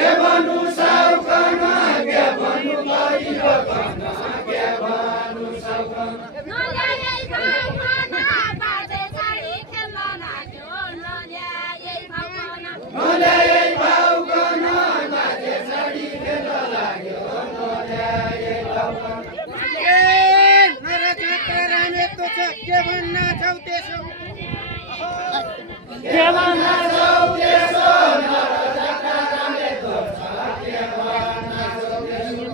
के भन्नु साउकन के भन्नु गरिबकन के भन्नु साउकन नल्याए भाउकन बाजे साडी खेल्न लाग्यो नल्याए भाउकन नल्याए भाउकन बाजे साडी खेल्न लाग्यो नल्याए भाउकन के भन्न छौ त्यसो के भन्न छौ त्यसो नरजात्रा रामे दोष के भन्न छौ त्यसो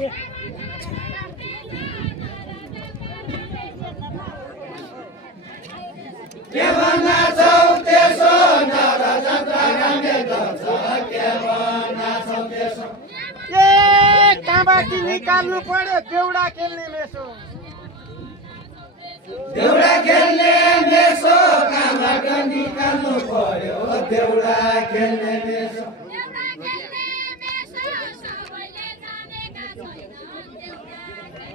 के भन्न छौ त्यसो नरजात्रा रामे दोष के भन्न छौ त्यसो ए कहाँबाट निकाल्नु पर्यो देउडा खेल्ने मेसो देउडा खेल्ने मेसो कहाँबाट निकाल्नु पर्यो देउडा खेल्ने मेसो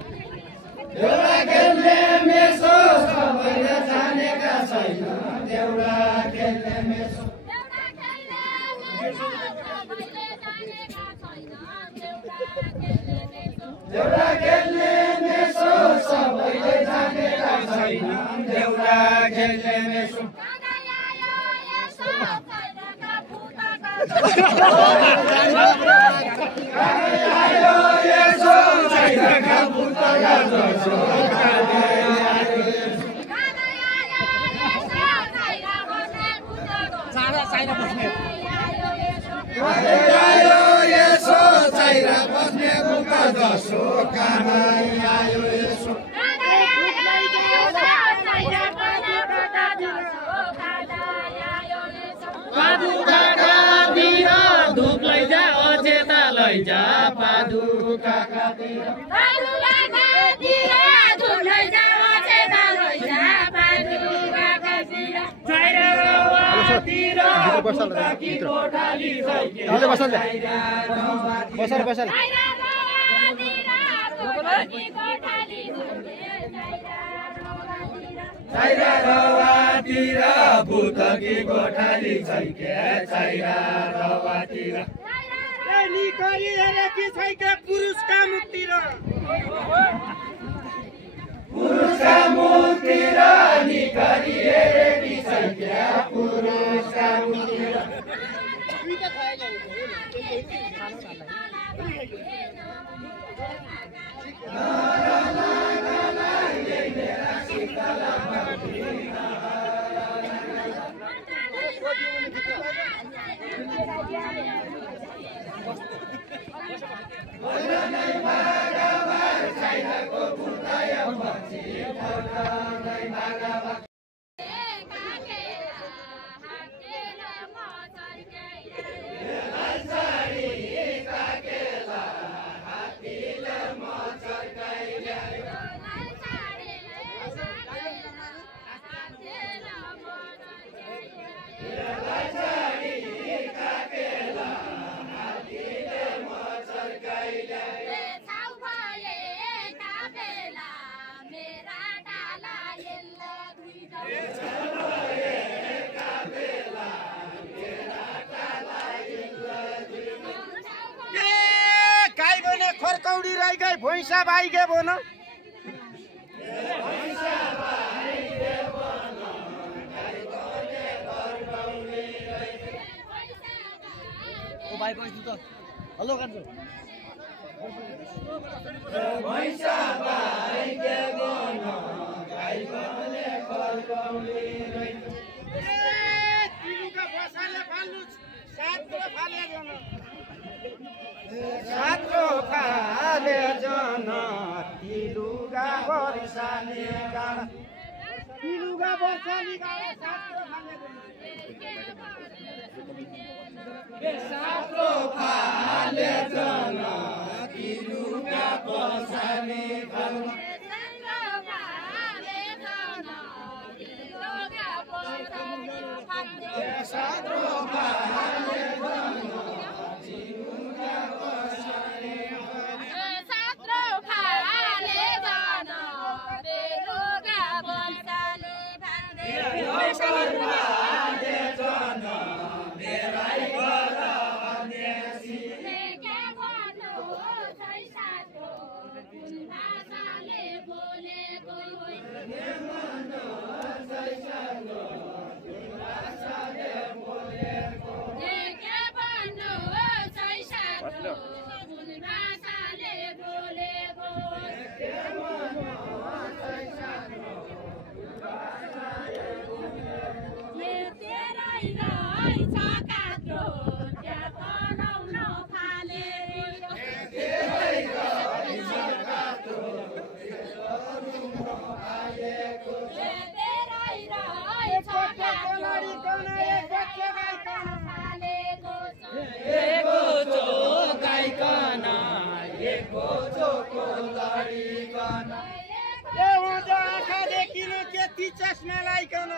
देउडा खेल्ने मेसो सबैले जानेका छैन देउडा खेल्ने मेसो देउडा खेल्ने मेसो सबैले जानेका छैन देउडा खेल्ने मेसो आयो यसो छैनका भूतका जसो आयो यसो चाहिरा बस्ने भूत जसो कहाँ आयो यसो पादुकातिर धुप लैजा अचेता लैजा पादुकातिर चाहिरा रवातिर भूतकी गोठाली छैके चाहिरा रवातिर पुरुषका मुक्ति र पुरुषका मुक्ति र निकरी हेरेकी छैके पुरुषका मुक्ति र खरकौडी राई गए भैंसा भाई गए बोनो हेलो कान्छु भैंसा भाइ के बोनो गाई गोले खरकौडी राई तिलुका बसाले फाल्नु सातको फाले जन सातको फाले जन तिलुका बसाले गाडा तिलुका बसाले गाडा सातको फाले सातको फाले जन तिलुका बसाले गाडा सातको फाले चश्मा लाइकन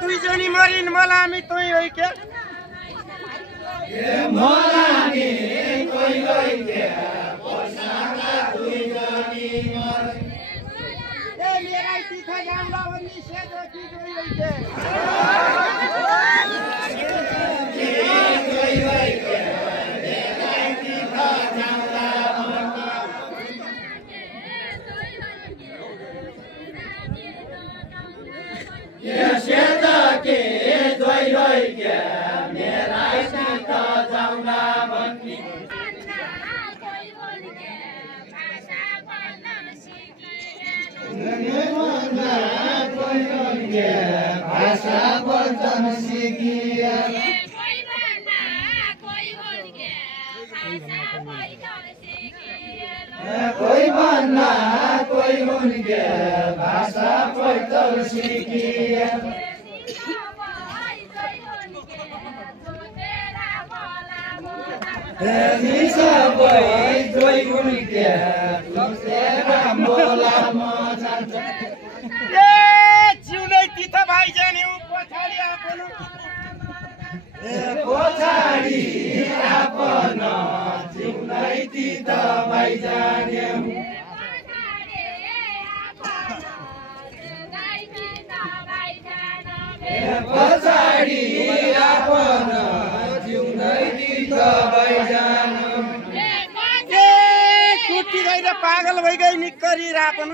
दुईजनी मरिन मलामी तोई होइ के मलामी कोही गइके पसाका दुईजनी मरिन ए मेरा तिथा जाउँला भन्ने सेतो कि जोइ होइ के जोइ होइ के मेरा तिथा जाउँला सेता के जोइ होइ के मेरा तिथा जाउँला भन्ने भाषा वचन सिकिए कोही भन्ना कोही हुन्के भाषा पैदल सिकिए सबै जोइ हुन्के बोला म जान्छ तिथा भाइ जाने पछाडि आफ्नो पछाडि आपन जिउनै तिथा भाइ जाने पछाडि आपन जिउनै तिथा भाइ जाने कुटी गएर पागल भइगई निकरी रापन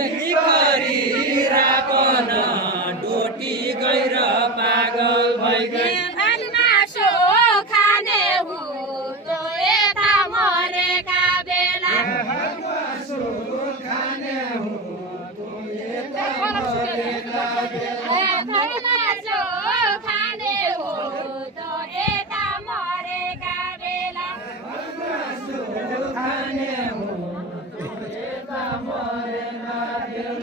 निकरी रापन डोटी गएर पागल भइगई मासु खाने हु तो यता मरेका बेला मासु खाने हु तो यता मरेका बेला मासु खाने हु तो यता मरेका बेला मासु खाने हु तो यता मरेका बेला